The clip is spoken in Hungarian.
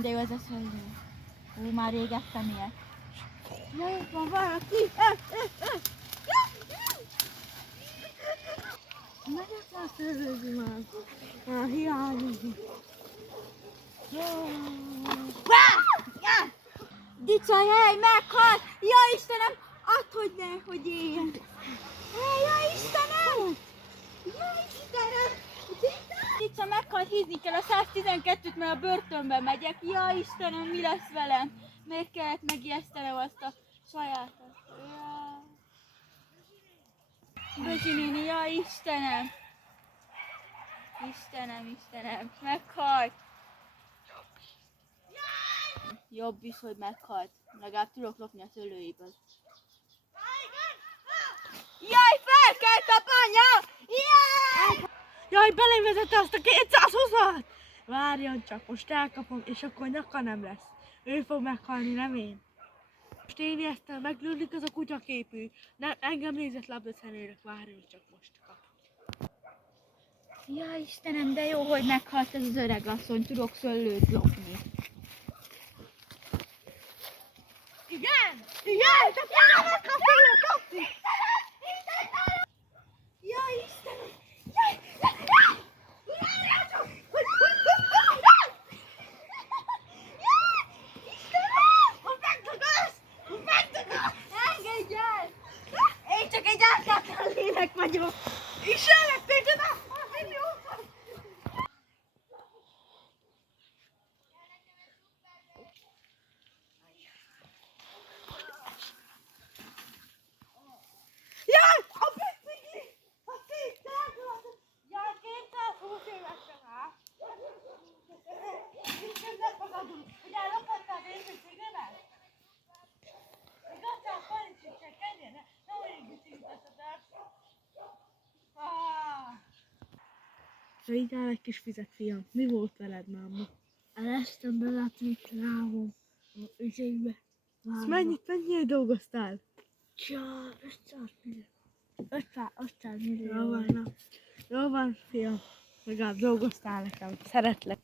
De jó ez a szöldő. Már rég ettem ilyet. Jaj, itt van valaki! Megyek már szörvőzni már. Hiányzik. Dicaj, hely, meghalt! Ja Istenem! Add, hogy ne, hogy éljen! Ja Istenem! Ja Istenem! Dicsa, meghalt, hízni kell a 112-t, mert a börtönbe megyek. Ja Istenem, mi lesz velem? Miért kellett megijesztenem azt a sajátot? Ja. Bözsi néni, ja Istenem! Istenem, meghalt! Jobb is, hogy meghalt. Legalább tudok lopni a szőlőiből. Jaj, felkelt a banya! Jaj! Jaj, belém vezette azt a 220-at! Várjon csak, most elkapom, és akkor nyaka nem lesz. Ő fog meghalni, nem én. Most én ijesztem, meglődik az a kutyaképű. Nem, engem nézett labdaszenőrök, várjon csak, most kap. Ja Istenem, de jó, hogy meghalt ez az öreg asszony, tudok szőlőt lopni. Igen! Igen! Te tényleg megkaptál kapni! Ja Istenem! Engedj el! Én csak egy ártatlan lélek vagyok! Istennek téged azt vinni úton! Jaj! A bicikli! A szép tárgyalat! Jaj, 220 évesen áll! Itt nem fogadunk! Ugye elakadtál az én biciklimet? Igazán panicsit se kenjen, ne olyan biciklivezetek! Ha így áll egy kis fizet, fiam, mi volt veled, máma? Elestem bele a triklávom a üzékbe. Mennyire dolgoztál? Csak 500 millió. Jó van, fiam. Legalább dolgoztál nekem. Szeretlek.